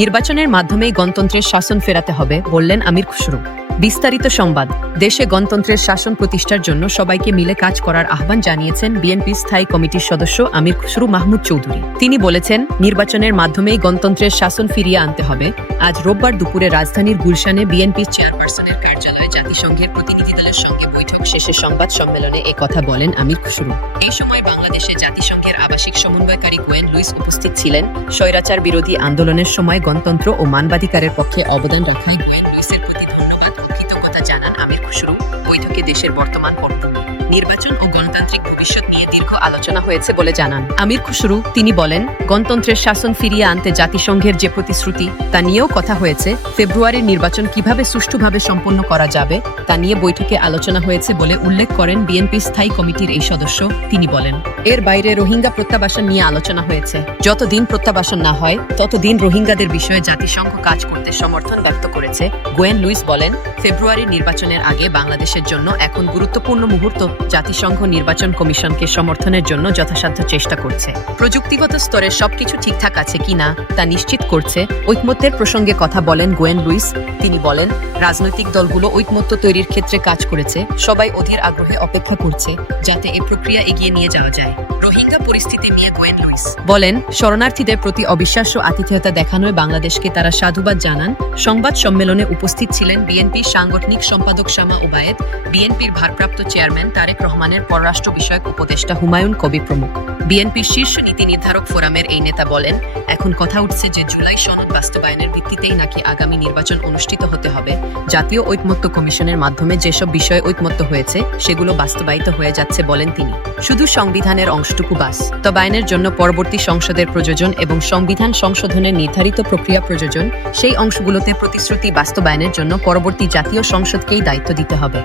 নির্বাচনের মাধ্যমেই গণতন্ত্রের শাসন ফেরাতে হবে, বললেন আমির খুসরু। বিস্তারিত সংবাদ, দেশে গণতন্ত্রের শাসন প্রতিষ্ঠার জন্য সবাইকে মিলে কাজ করার আহ্বান জানিয়েছেন বিএনপি স্থায়ী কমিটির সদস্য আমির খুসরু মাহমুদ চৌধুরী। তিনি বলেছেন, নির্বাচনের মাধ্যমেই গণতন্ত্রের শাসন ফিরিয়ে আনতে হবে। আজ রোববার দুপুরে রাজধানীর গুলশানে বিএনপি চেয়ারপারসনের কার্যালয়ে জাতিসংঘের প্রতিনিধি দলের সঙ্গে বৈঠক শেষে সংবাদ সম্মেলনে এ কথা বলেন আমির খুসরু। এই সময় বাংলাদেশে জাতিসংঘের আবাসিক সমন্বয়কারী গোয়েন লুইস উপস্থিত ছিলেন। স্বৈরাচার বিরোধী আন্দোলনের সময় গণতন্ত্র ও মানবাধিকারের পক্ষে অবদান রাখায় গোয়েন লুইসের প্রতি ধন্যবাদ ও কৃতজ্ঞতা জানান আমির খুসরু। বৈঠকে দেশের বর্তমান নির্বাচন ও গণতান্ত্রিক ভবিষ্যৎ নিয়ে আলোচনা হয়েছে বলে জানান। আমির খুসরু, তিনি বলেন, গণতন্ত্রের শাসন ফিরিয়ে আনতে জাতিসংঘের যে প্রতিশ্রুতি, তা নিয়েও কথা হয়েছে, ফেব্রুয়ারির নির্বাচন কীভাবে সুষ্ঠুভাবে সম্পন্ন করা যাবে, তা নিয়ে বৈঠকে আলোচনা হয়েছে বলে উল্লেখ করেন বিএনপি স্থায়ী কমিটির এই সদস্য, তিনি বলেন। এর বাইরে রোহিঙ্গা প্রত্যাবাসন নিয়ে আলোচনা হয়েছে। যতদিন প্রত্যাবাসন না হয়, ততদিন রোহিঙ্গাদের বিষয়ে জাতিসংঘ কাজ করতে সমর্থন ব্যক্ত করেছে, গোয়েন লুইস বলেন, ফেব্রুয়ারির নির্বাচনের আগে বাংলাদেশের জন্য এখন গুরুত্বপূর্ণ মুহূর্ত জাতিসংঘ নির্বাচন কমিশনকে সমর্থনের জন্য যথাসাধ্য চেষ্টা করছে। প্রযুক্তিগত স্তরে সবকিছু ঠিকঠাক আছে কিনা তা নিশ্চিত করছে। ঐকমত্যের প্রসঙ্গে কথা বলেন গোয়েন লুইস। তিনি বলেন, রাজনৈতিক দলগুলো ঐকমত্য তৈরির ক্ষেত্রে কাজ করেছে, সবাই অধীর আগ্রহে অপেক্ষা করছে, যাতে এ প্রক্রিয়া এগিয়ে নিয়ে যাওয়া যায়। রোহিঙ্গা পরিস্থিতি নিয়ে গোয়েন লুইস বলেন, শরণার্থীদের প্রতি অবিশ্বাস্য আতিথেয়তা দেখানোয় বাংলাদেশকে তারা সাধুবাদ জানান। সংবাদ সম্মেলনে উপস্থিত ছিলেন বিএনপির সাংগঠনিক সম্পাদক শামা ওবায়েদ, বিএনপির ভারপ্রাপ্ত চেয়ারম্যান তারেক রহমানের পররাষ্ট্র বিষয়ক উপদেষ্টা হুমায়ুন কবি প্রমুখ। বিএনপির শীর্ষ নীতি নির্ধারক ফোরামের এই নেতা বলেন, এখন কথা উঠছে যে জুলাই সনদ বাস্তবায়নের ভিত্তিতেই নাকি আগামী নির্বাচন অনুষ্ঠিত হতে হবে। জাতীয় ঐকমত্য কমিশনের মাধ্যমে যেসব বিষয়ে ঐকমত্য হয়েছে, সেগুলো বাস্তবায়িত হয়ে যাচ্ছে বলেন তিনি। শুধু সংবিধানের অংশটুকু বাস্তবায়নের জন্য পরবর্তী সংসদের প্রযোজন এবং সংবিধান সংশোধনের নির্ধারিত প্রক্রিয়া প্রযোজন, সেই অংশগুলোতে প্রতিশ্রুতি বাস্তবায়নের জন্য পরবর্তী জাতীয় সংসদকেই দায়িত্ব দিতে হবে।